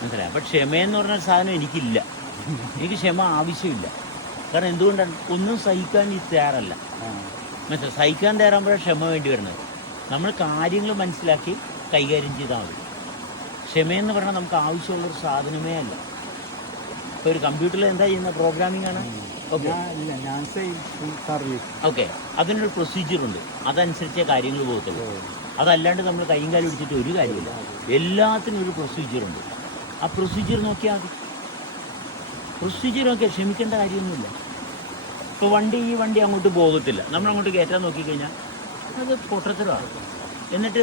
മനസ്സിലായി. അപ്പം ക്ഷമയെന്ന് പറഞ്ഞ സാധനം എനിക്കില്ല. എനിക്ക് ക്ഷമ ആവശ്യമില്ല. കാരണം എന്തുകൊണ്ടാണ്? ഒന്നും സഹിക്കാൻ തയ്യാറല്ല. മനസ്സിലായി. സഹിക്കാൻ തയ്യാറാകുമ്പോഴാണ് ക്ഷമ വേണ്ടി വരുന്നത്. നമ്മൾ കാര്യങ്ങൾ മനസ്സിലാക്കി കൈകാര്യം ചെയ്താൽ മതി. ക്ഷമയെന്ന് പറഞ്ഞാൽ നമുക്ക് ആവശ്യമുള്ളൊരു സാധനമേ അല്ല. ഇപ്പോൾ ഒരു കമ്പ്യൂട്ടറിൽ എന്താ ചെയ്യുന്ന പ്രോഗ്രാമിംഗ് ആണ്. ഓക്കെ ഓക്കെ, അതിനൊരു പ്രൊസീജിയറുണ്ട്. അതനുസരിച്ചേ കാര്യങ്ങൾ പോകത്തുള്ളൂ. അതല്ലാണ്ട് നമ്മൾ കൈയും കാലും പിടിച്ചിട്ട് ഒരു കാര്യമില്ല. എല്ലാത്തിനും ഒരു പ്രൊസീജിയറുണ്ട്. ആ പ്രൊസീജിയർ നോക്കിയാൽ മതി. പ്രൊസീജിയർ നോക്കിയാൽ ക്ഷമിക്കേണ്ട കാര്യമൊന്നുമില്ല. ഇപ്പോൾ ഈ വണ്ടി അങ്ങോട്ട് പോകത്തില്ല, നമ്മളങ്ങോട്ട് കയറ്റാൻ നോക്കിക്കഴിഞ്ഞാൽ അത് പൊട്ടത്തരമാണ്. എന്നിട്ട്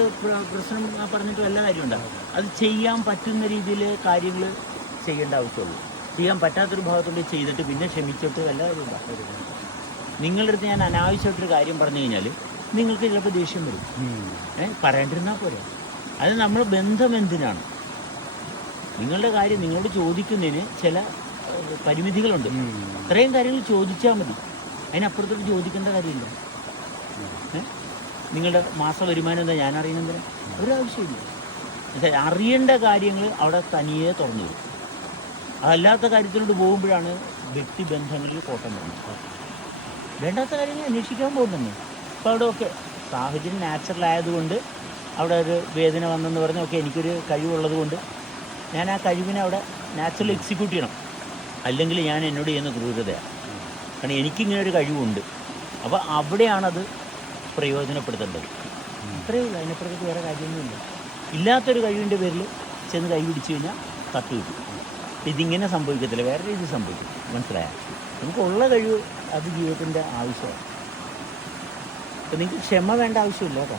പ്രശ്നം പറഞ്ഞിട്ട് വല്ല കാര്യം ഉണ്ടാകും. അത് ചെയ്യാൻ പറ്റുന്ന രീതിയിൽ കാര്യങ്ങൾ ചെയ്യേണ്ട ആവശ്യമുള്ളൂ. ചെയ്യാൻ പറ്റാത്തൊരു ഭാഗത്തോട് ചെയ്തിട്ട് പിന്നെ ക്ഷമിച്ചിട്ട് വല്ല കാര്യം ഉണ്ടാകും. നിങ്ങളുടെ അടുത്ത് ഞാൻ അനാവശ്യമായിട്ടൊരു കാര്യം പറഞ്ഞു കഴിഞ്ഞാൽ നിങ്ങൾക്ക് ചിലപ്പോൾ ദേഷ്യം വരും. പറയാണ്ടിരുന്നാൽ പോരെ. അത് നമ്മൾ ബന്ധം എന്തിനാണ്? നിങ്ങളുടെ കാര്യം നിങ്ങളോട് ചോദിക്കുന്നതിന് ചില പരിമിതികളുണ്ട്. അത്രയും കാര്യങ്ങൾ ചോദിച്ചാൽ മതി. അതിനപ്പുറത്തോട്ട് ചോദിക്കേണ്ട കാര്യമില്ല. നിങ്ങളുടെ മാസ വരുമാനം എന്താ ഞാൻ അറിയുന്നതിന് ഒരാവശ്യമില്ല. എന്നുവെച്ചാൽ അറിയേണ്ട കാര്യങ്ങൾ അവിടെ തനിയെ തുറന്നു വരും. അതല്ലാത്ത കാര്യത്തിലോട്ട് പോകുമ്പോഴാണ് വ്യക്തിബന്ധങ്ങളിൽ കോട്ടം വരുന്നത്. വേണ്ടാത്ത കാര്യങ്ങൾ അന്വേഷിക്കാൻ പോകുന്നു. അപ്പോൾ അവിടെ ഒക്കെ സാഹചര്യം നാച്ചുറൽ ആയതുകൊണ്ട് അവിടെ ഒരു വേദന വന്നെന്ന് പറഞ്ഞാൽ ഓക്കെ, എനിക്കൊരു കഴിവുള്ളത് കൊണ്ട് ഞാൻ ആ കഴിവിനെ അവിടെ നാച്ചുറൽ എക്സിക്യൂട്ട് ചെയ്യണം. അല്ലെങ്കിൽ ഞാൻ എന്നോട് ചെയ്യുന്ന ക്രൂരതയാണ്. കാരണം എനിക്കിങ്ങനെ ഒരു കഴിവുണ്ട്. അപ്പോൾ അവിടെയാണത് പ്രയോജനപ്പെടുത്തേണ്ടത്. അത്രയേ ഉള്ളൂ. അതിനപ്പുറത്തേക്ക് വേറെ കാര്യമൊന്നുമില്ല. ഇല്ലാത്തൊരു കഴിവിൻ്റെ പേരിൽ ചെന്ന് കൈ പിടിച്ചു കഴിഞ്ഞാൽ തട്ട് കിട്ടും. ഇതിങ്ങനെ സംഭവിക്കത്തില്ല, വേറെ രീതിയിൽ സംഭവിക്കും. മനസ്സിലായോ? നമുക്കുള്ള കഴിവ് അത് ജീവിതത്തിൻ്റെ ആവശ്യമാണ്. അപ്പോൾ നിങ്ങൾക്ക് ക്ഷമ വേണ്ട ആവശ്യമില്ല കേട്ടോ.